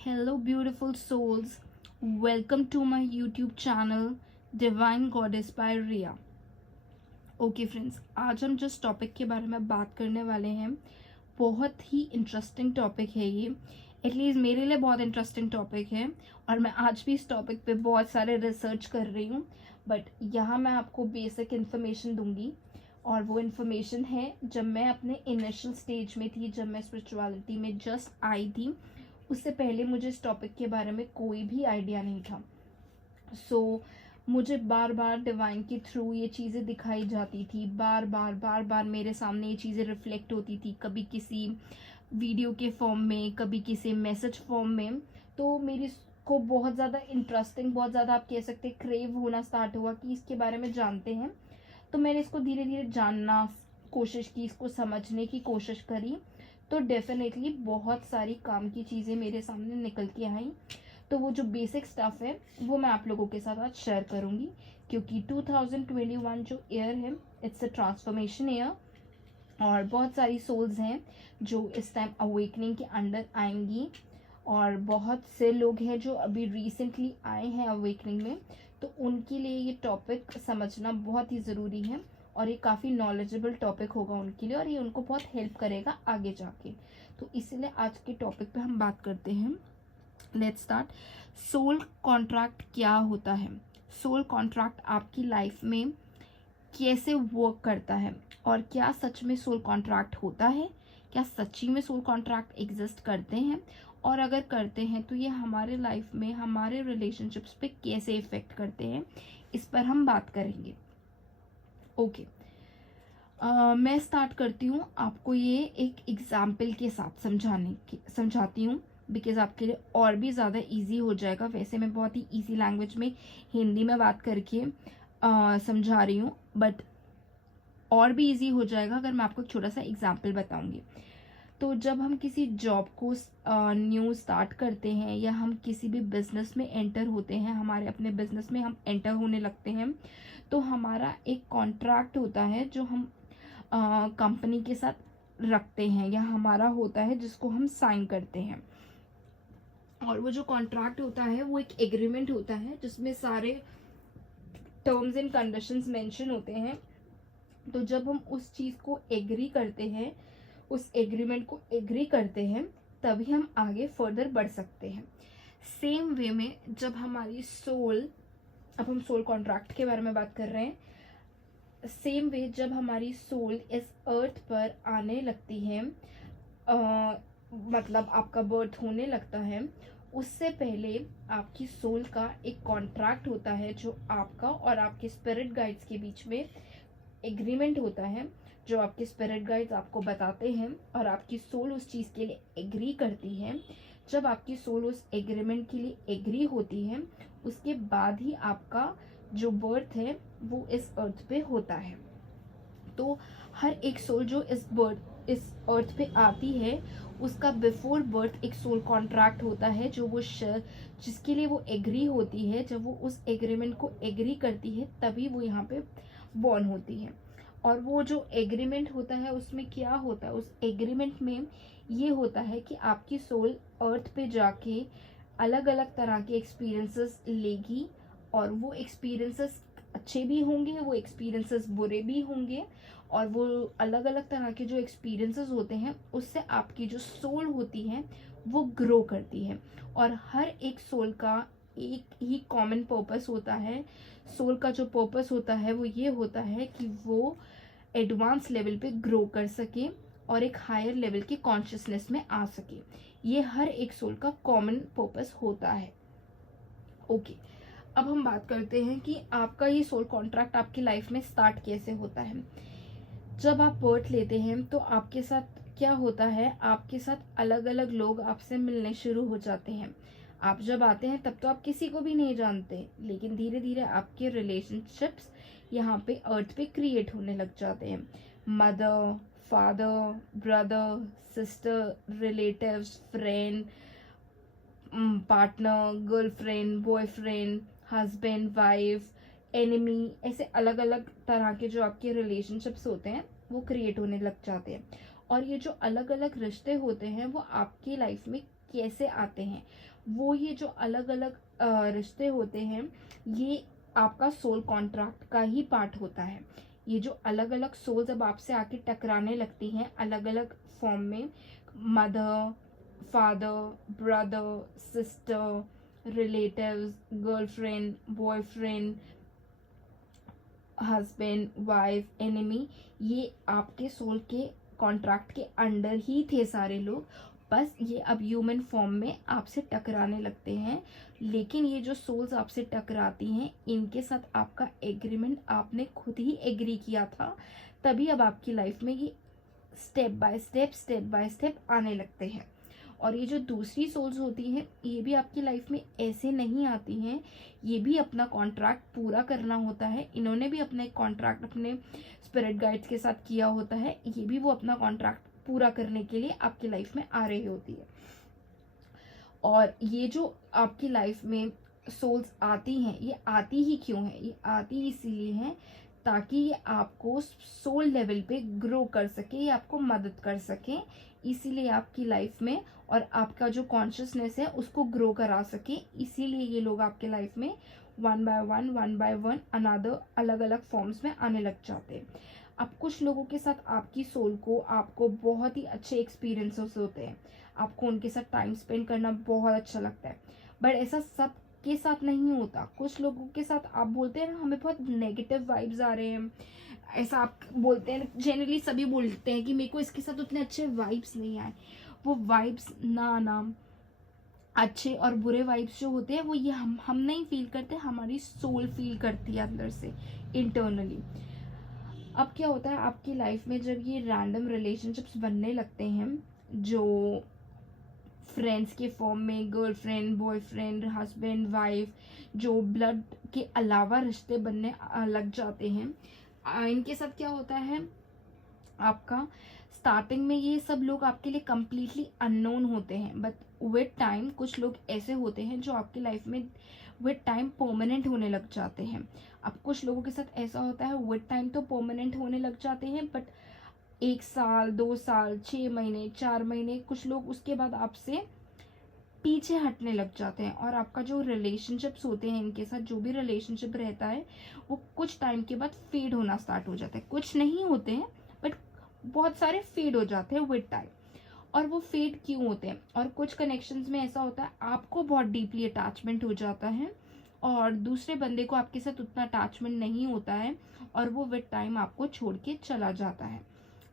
Hello, beautiful souls. Welcome to my YouTube channel, Divine Goddess by Ria. Okay friends, आज हम जिस topic के बारे में बात करने वाले हैं बहुत ही इंटरेस्टिंग टॉपिक है ये। एटलीस्ट मेरे लिए बहुत इंटरेस्टिंग टॉपिक है और मैं आज भी इस टॉपिक पे बहुत सारे रिसर्च कर रही हूँ। बट यहाँ मैं आपको बेसिक इन्फॉर्मेशन दूंगी और वो इन्फॉर्मेशन है जब मैं अपने इनिशियल स्टेज में थी, जब मैं स्पिरिचुअलिटी में जस्ट आई थी। उससे पहले मुझे इस टॉपिक के बारे में कोई भी आइडिया नहीं था। मुझे बार बार डिवाइन के थ्रू ये चीज़ें दिखाई जाती थी, बार बार मेरे सामने ये चीज़ें रिफ्लेक्ट होती थी, कभी किसी वीडियो के फॉर्म में, कभी किसी मैसेज फॉर्म में। तो मेरी को बहुत ज़्यादा इंटरेस्टिंग, बहुत ज़्यादा आप कह सकते क्रेव होना स्टार्ट हुआ कि इसके बारे में जानते हैं। तो मैंने इसको धीरे धीरे जानना कोशिश की, इसको समझने की कोशिश करी। तो डेफिनेटली बहुत सारी काम की चीज़ें मेरे सामने निकल के आई। तो वो जो बेसिक स्टफ है वो मैं आप लोगों के साथ आज शेयर करूँगी, क्योंकि 2021 जो ईयर है इट्स अ ट्रांसफॉर्मेशन ईयर और बहुत सारी सोल्स हैं जो इस टाइम अवेकनिंग के अंडर आएंगी और बहुत से लोग हैं जो अभी रिसेंटली आए हैं अवेकनिंग में। तो उनके लिए ये टॉपिक समझना बहुत ही ज़रूरी है और ये काफ़ी नॉलेजेबल टॉपिक होगा उनके लिए और ये उनको बहुत हेल्प करेगा आगे जाके। तो इसीलिए आज के टॉपिक पे हम बात करते हैं। Let's start. सोल कॉन्ट्रैक्ट क्या होता है? सोल कॉन्ट्रैक्ट आपकी लाइफ में कैसे वर्क करता है और क्या सच में सोल कॉन्ट्रैक्ट होता है? क्या सच्ची में सोल कॉन्ट्रैक्ट एग्जिस्ट करते हैं? और अगर करते हैं तो ये हमारे लाइफ में, हमारे रिलेशनशिप्स पे कैसे इफेक्ट करते हैं, इस पर हम बात करेंगे। ओके, मैं स्टार्ट करती हूँ आपको ये एक एग्जाम्पल के साथ समझाती हूँ, बिकॉज आपके लिए और भी ज़्यादा इजी हो जाएगा। वैसे मैं बहुत ही इजी लैंग्वेज में हिंदी में बात करके समझा रही हूँ, बट और भी इजी हो जाएगा अगर मैं आपको एक छोटा सा एग्जाम्पल बताऊंगी। तो जब हम किसी जॉब को न्यू स्टार्ट करते हैं या हम किसी भी बिजनेस में एंटर होते हैं, हमारे अपने बिजनेस में हम एंटर होने लगते हैं, तो हमारा एक कॉन्ट्रैक्ट होता है जो हम कंपनी के साथ रखते हैं या हमारा होता है जिसको हम साइन करते हैं। और वो जो कॉन्ट्रैक्ट होता है वो एक एग्रीमेंट होता है जिसमें सारे टर्म्स एंड कंडीशंस मेंशन होते हैं। तो जब हम उस चीज़ को एग्री करते हैं, उस एग्रीमेंट को एग्री करते हैं, तभी हम आगे फर्दर बढ़ सकते हैं। सेम वे में जब हमारी सोल, अब हम सोल कॉन्ट्रैक्ट के बारे में बात कर रहे हैं, सेम वे जब हमारी सोल इस अर्थ पर आने लगती है, मतलब आपका बर्थ होने लगता है, उससे पहले आपकी सोल का एक कॉन्ट्रैक्ट होता है जो आपका और आपके स्पिरिट गाइड्स के बीच में एग्रीमेंट होता है, जो आपके स्पिरिट गाइड्स आपको बताते हैं और आपकी सोल उस चीज़ के लिए एग्री करती है। जब आपकी सोल उस एग्रीमेंट के लिए एग्री होती है, उसके बाद ही आपका जो बर्थ है वो इस अर्थ पे होता है। तो हर एक सोल जो इस अर्थ पे आती है, उसका बिफोर बर्थ एक सोल कॉन्ट्रैक्ट होता है जो वो जिसके लिए वो एग्री होती है। जब वो उस एग्रीमेंट को एग्री करती है तभी वो यहाँ पे बॉर्न होती है। और वो जो एग्रीमेंट होता है उसमें क्या होता है, उस एग्रीमेंट में ये होता है कि आपकी सोल अर्थ पे जाके अलग अलग तरह के एक्सपीरियंसेस लेगी और वो एक्सपीरियंसेस अच्छे भी होंगे, वो एक्सपीरियंसेस बुरे भी होंगे। और वो अलग अलग तरह के जो एक्सपीरियंसेस होते हैं उससे आपकी जो सोल होती है वो ग्रो करती है। और हर एक सोल का एक ही कॉमन पर्पस होता है। सोल का जो पर्पस होता है वो ये होता है कि वो एडवांस लेवल पे ग्रो कर सके और एक हायर लेवल की कॉन्शियसनेस में आ सके। ये हर एक सोल का कॉमन पर्पस होता है। ओके, अब हम बात करते हैं कि आपका ये सोल कॉन्ट्रैक्ट आपकी लाइफ में स्टार्ट कैसे होता है। जब आप बर्थ लेते हैं तो आपके साथ क्या होता है, आपके साथ अलग अलग लोग आपसे मिलने शुरू हो जाते हैं। आप जब आते हैं तब तो आप किसी को भी नहीं जानते, लेकिन धीरे धीरे आपके रिलेशनशिप्स यहाँ पे अर्थ पे क्रिएट होने लग जाते हैं। Mother, father, brother, sister, relatives, friend, partner, girlfriend, boyfriend, husband, wife, enemy, ऐसे अलग अलग तरह के जो आपके रिलेशनशिप्स होते हैं वो क्रिएट होने लग जाते हैं। और ये जो अलग अलग रिश्ते होते हैं वो आपकी लाइफ में कैसे आते हैं, वो ये जो अलग अलग रिश्ते होते हैं, ये आपका सोल कॉन्ट्रैक्ट का ही पार्ट होता है। ये जो अलग अलग सोल जब आपसे आके टकराने लगती हैं अलग अलग फॉर्म में, mother, father, brother, sister, relatives, girlfriend, boyfriend, husband, wife, enemy, ये आपके सोल के कॉन्ट्रैक्ट के अंडर ही थे सारे लोग। बस ये अब ह्यूमन फॉर्म में आपसे टकराने लगते हैं। लेकिन ये जो सोल्स आपसे टकराती हैं इनके साथ आपका एग्रीमेंट आपने खुद ही एग्री किया था, तभी अब आपकी लाइफ में ये स्टेप बाय स्टेप आने लगते हैं। और ये जो दूसरी सोल्स होती हैं ये भी आपकी लाइफ में ऐसे नहीं आती हैं, ये भी अपना कॉन्ट्रैक्ट पूरा करना होता है। इन्होंने भी अपना एक कॉन्ट्रैक्ट अपने स्पिरिट गाइड्स के साथ किया होता है, ये भी वो अपना कॉन्ट्रैक्ट पूरा करने के लिए आपकी लाइफ में आ रही होती है। और ये जो आपकी लाइफ में सोल्स आती हैं, ये आती ही क्यों है, ये आती इसीलिए हैं ताकि ये आपको सोल लेवल पे ग्रो कर सके, ये आपको मदद कर सके, इसीलिए आपकी लाइफ में और आपका जो कॉन्शियसनेस है उसको ग्रो करा सके। इसीलिए ये लोग आपके लाइफ में वन बाय वन अनदर अलग अलग फॉर्म्स में आने लग जाते हैं। अब कुछ लोगों के साथ आपकी सोल को आपको बहुत ही अच्छे एक्सपीरियंसेस होते हैं, आपको उनके साथ टाइम स्पेंड करना बहुत अच्छा लगता है, बट ऐसा सब के साथ नहीं होता। कुछ लोगों के साथ आप बोलते हैं ना हमें बहुत नेगेटिव वाइब्स आ रहे हैं, ऐसा आप बोलते हैं, जनरली सभी बोलते हैं कि मेरे को इसके साथ उतने अच्छे वाइब्स नहीं आए। वो वाइब्स ना अच्छे और बुरे वाइब्स जो होते हैं वो ये हम नहीं फील करते, हमारी सोल फील करती है अंदर से, इंटरनली। अब क्या होता है आपकी लाइफ में जब ये रैंडम रिलेशनशिप्स बनने लगते हैं, जो फ्रेंड्स के फॉर्म में, गर्लफ्रेंड, बॉयफ्रेंड, हस्बैंड, वाइफ, जो ब्लड के अलावा रिश्ते बनने लग जाते हैं, इनके साथ क्या होता है आपका स्टार्टिंग में ये सब लोग आपके लिए कम्प्लीटली अननोन होते हैं, बट विद टाइम कुछ लोग ऐसे होते हैं जो आपकी लाइफ में विद टाइम परमानेंट होने लग जाते हैं। अब कुछ लोगों के साथ ऐसा होता है विद टाइम तो परमानेंट होने लग जाते हैं, बट 1 साल, 2 साल, 6 महीने, 4 महीने, कुछ लोग उसके बाद आपसे पीछे हटने लग जाते हैं। और आपका जो रिलेशनशिप्स होते हैं इनके साथ, जो भी रिलेशनशिप रहता है वो कुछ टाइम के बाद फेड होना स्टार्ट हो जाता है। कुछ नहीं होते हैं बट बहुत सारे फेड हो जाते हैं विद टाइम। और वो फेड क्यों होते हैं, और कुछ कनेक्शंस में ऐसा होता है आपको बहुत डीपली अटैचमेंट हो जाता है और दूसरे बंदे को आपके साथ उतना अटैचमेंट नहीं होता है और वो विद टाइम आपको छोड़ के चला जाता है।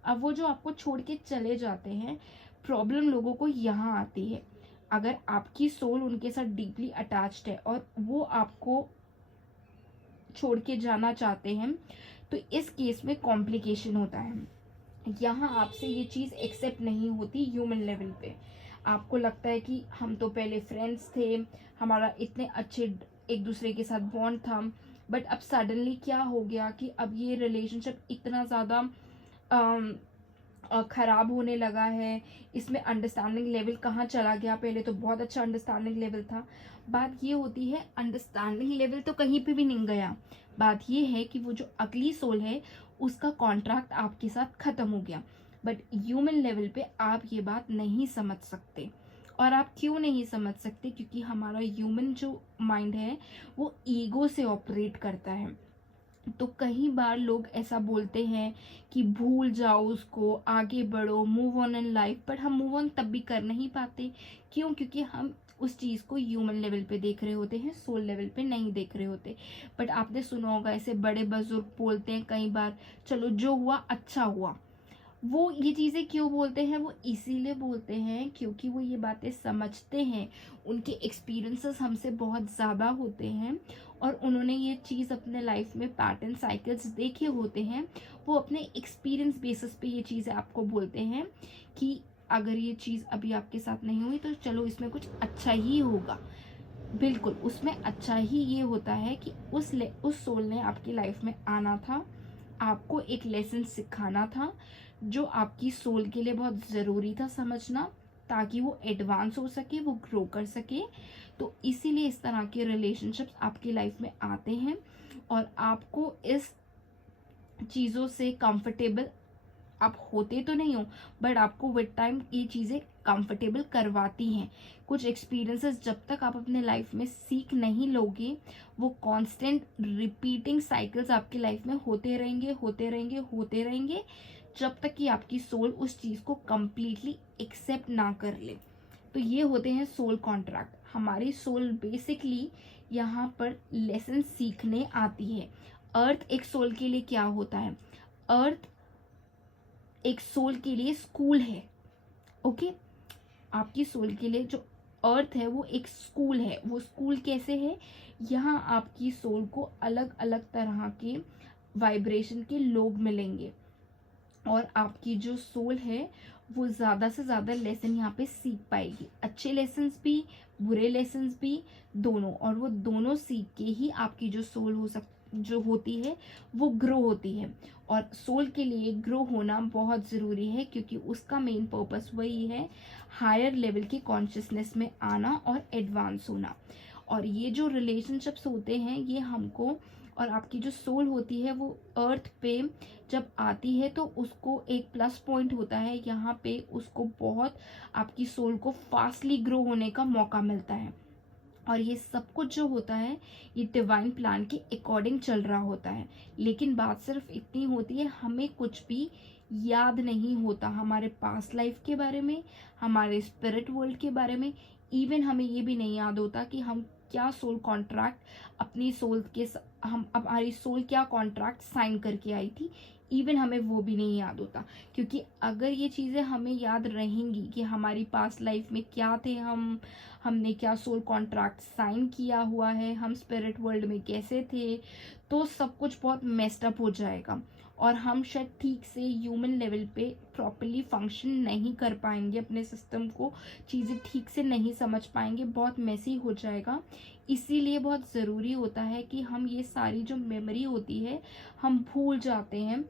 अब वो जो आपको छोड़ के चले जाते हैं, प्रॉब्लम लोगों को यहाँ आती है। अगर आपकी सोल उनके साथ डीपली अटैच्ड है और वो आपको छोड़ के जाना चाहते हैं, तो इस केस में कॉम्प्लिकेशन होता है। यहाँ आपसे ये चीज़ एक्सेप्ट नहीं होती ह्यूमन लेवल पे। आपको लगता है कि हम तो पहले फ्रेंड्स थे, हमारा इतने अच्छे एक दूसरे के साथ बॉन्ड था, बट अब सडनली क्या हो गया कि अब ये रिलेशनशिप इतना ज़्यादा ख़राब होने लगा है, इसमें अंडरस्टैंडिंग लेवल कहाँ चला गया। पहले तो बहुत अच्छा अंडरस्टैंडिंग लेवल था। बात ये होती है अंडरस्टैंडिंग लेवल तो कहीं पे भी नहीं गया, बात ये है कि वो जो अगली सोल है उसका कॉन्ट्रैक्ट आपके साथ ख़त्म हो गया। बट ह्यूमन लेवल पे आप ये बात नहीं समझ सकते। और आप क्यों नहीं समझ सकते, क्योंकि हमारा ह्यूमन जो माइंड है वो ईगो से ऑपरेट करता है। तो कई बार लोग ऐसा बोलते हैं कि भूल जाओ उसको, आगे बढ़ो, move on in life, but हम मूव ऑन तब भी कर नहीं पाते। क्यों? क्योंकि हम उस चीज़ को ह्यूमन लेवल पे देख रहे होते हैं, सोल लेवल पे नहीं देख रहे होते। बट आपने सुना होगा ऐसे बड़े बुजुर्ग बोलते हैं कई बार, चलो जो हुआ अच्छा हुआ। वो ये चीज़ें क्यों बोलते हैं? वो इसीलिए बोलते हैं क्योंकि वो ये बातें समझते हैं, उनके एक्सपीरियंसेस हमसे बहुत ज़्यादा होते हैं और उन्होंने ये चीज़ अपने लाइफ में पैटर्न साइकिल्स देखे होते हैं। वो अपने एक्सपीरियंस बेसिस पे ये चीज़ें आपको बोलते हैं कि अगर ये चीज़ अभी आपके साथ नहीं हुई तो चलो इसमें कुछ अच्छा ही होगा। बिल्कुल, उसमें अच्छा ही ये होता है कि उस सोल ने आपकी लाइफ में आना था, आपको एक लेसन सिखाना था जो आपकी सोल के लिए बहुत ज़रूरी था समझना, ताकि वो एडवांस हो सके, वो ग्रो कर सके। तो इसीलिए इस तरह के रिलेशनशिप्स आपकी लाइफ में आते हैं और आपको इस चीज़ों से कंफर्टेबल आप होते तो नहीं हो, बट आपको विद टाइम ये चीज़ें कंफर्टेबल करवाती हैं। कुछ एक्सपीरियंसेस जब तक आप अपने लाइफ में सीख नहीं लोगे, वो कांस्टेंट रिपीटिंग साइकिल्स आपकी लाइफ में होते रहेंगे होते रहेंगे होते रहेंगे, जब तक कि आपकी सोल उस चीज़ को कंप्लीटली एक्सेप्ट ना कर ले। तो ये होते हैं सोल कॉन्ट्रैक्ट। हमारी सोल बेसिकली यहाँ पर लेसन सीखने आती है। अर्थ एक सोल के लिए क्या होता है? अर्थ एक सोल के लिए स्कूल है। ओके, आपकी सोल के लिए जो अर्थ है वो एक स्कूल है। वो स्कूल कैसे है? यहाँ आपकी सोल को अलग अलग तरह के वाइब्रेशन के लोग मिलेंगे, और आपकी जो सोल है वो ज़्यादा से ज़्यादा लेसन यहाँ पे सीख पाएगी। अच्छे लेसन्स भी, बुरे लेसन्स भी, दोनों। और वो दोनों सीख के ही आपकी जो सोल जो होती है वो ग्रो होती है। और सोल के लिए ग्रो होना बहुत ज़रूरी है, क्योंकि उसका मेन पर्पस वही है, हायर लेवल की कॉन्शियसनेस में आना और एडवांस होना। और ये जो रिलेशनशिप्स होते हैं ये हमको, और आपकी जो सोल होती है वो अर्थ पे जब आती है तो उसको एक प्लस पॉइंट होता है, यहाँ पे उसको बहुत आपकी सोल को फास्टली ग्रो होने का मौका मिलता है। और ये सब कुछ जो होता है ये डिवाइन प्लान के अकॉर्डिंग चल रहा होता है। लेकिन बात सिर्फ इतनी होती है, हमें कुछ भी याद नहीं होता हमारे पास्ट लाइफ के बारे में, हमारे स्पिरिट वर्ल्ड के बारे में। इवन हमें ये भी नहीं याद होता कि हम क्या सोल कॉन्ट्रैक्ट अपनी सोल के हम हमारी सोल क्या कॉन्ट्रैक्ट साइन करके आई थी। इवन हमें वो भी नहीं याद होता, क्योंकि अगर ये चीज़ें हमें याद रहेंगी कि हमारी पास्ट लाइफ में क्या थे हमने क्या सोल कॉन्ट्रैक्ट साइन किया हुआ है, हम स्पिरिट वर्ल्ड में कैसे थे, तो सब कुछ बहुत मेस्ड अप हो जाएगा, और हम शायद ठीक से ह्यूमन लेवल पे प्रॉपरली फंक्शन नहीं कर पाएंगे, अपने सिस्टम को चीज़ें ठीक से नहीं समझ पाएंगे, बहुत मेसी हो जाएगा। इसीलिए बहुत ज़रूरी होता है कि हम ये सारी जो मेमोरी होती है हम भूल जाते हैं,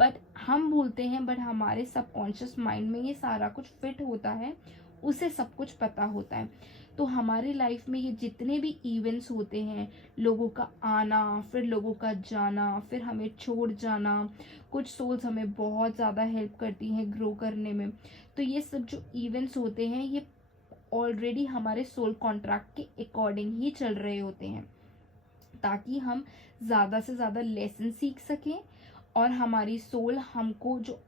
बट हम भूलते हैं बट हमारे सबकॉन्शियस माइंड में ये सारा कुछ फिट होता है, उसे सब कुछ पता होता है। तो हमारी लाइफ में ये जितने भी इवेंट्स होते हैं, लोगों का आना, फिर लोगों का जाना, फिर हमें छोड़ जाना, कुछ सोल्स हमें बहुत ज़्यादा हेल्प करती हैं ग्रो करने में। तो ये सब जो इवेंट्स होते हैं ये ऑलरेडी हमारे सोल कॉन्ट्रैक्ट के अकॉर्डिंग ही चल रहे होते हैं, ताकि हम ज़्यादा से ज़्यादा लेसन सीख सकें, और हमारी सोल हमको जो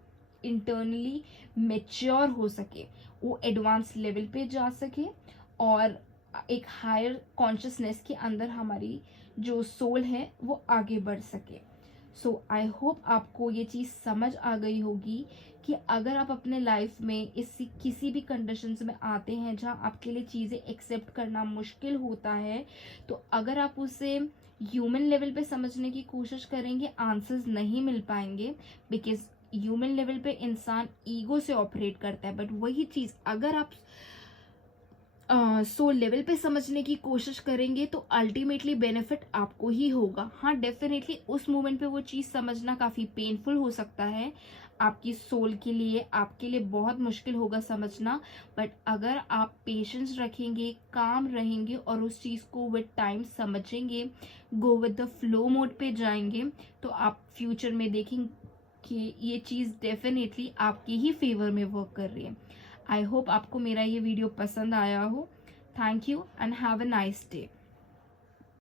इंटरनली मेच्योर हो सके, वो एडवांस लेवल पे जा सके, और एक हायर कॉन्शियसनेस के अंदर हमारी जो सोल है वो आगे बढ़ सके। सो आई होप आपको ये चीज़ समझ आ गई होगी कि अगर आप अपने लाइफ में इस किसी भी कंडीशंस में आते हैं जहाँ आपके लिए चीज़ें एक्सेप्ट करना मुश्किल होता है, तो अगर आप उसे ह्यूमन लेवल पे समझने की कोशिश करेंगे, आंसर्स नहीं मिल पाएंगे, बिकॉज ह्यूमन लेवल पे इंसान ईगो से ऑपरेट करता है। बट वही चीज़ अगर आप सोल लेवल पे समझने की कोशिश करेंगे तो अल्टीमेटली बेनिफिट आपको ही होगा। हाँ, डेफिनेटली उस मोमेंट पे वो चीज़ समझना काफ़ी पेनफुल हो सकता है आपकी सोल के लिए, आपके लिए बहुत मुश्किल होगा समझना। बट अगर आप पेशेंस रखेंगे, काम रहेंगे, और उस चीज़ को विद टाइम समझेंगे, go with the flow mode पे जाएंगे, तो आप फ्यूचर में देखेंगे कि ये चीज़ डेफिनेटली आपके ही फेवर में वर्क कर रही है। आई होप आपको मेरा ये वीडियो पसंद आया हो। Thank you and have a nice day.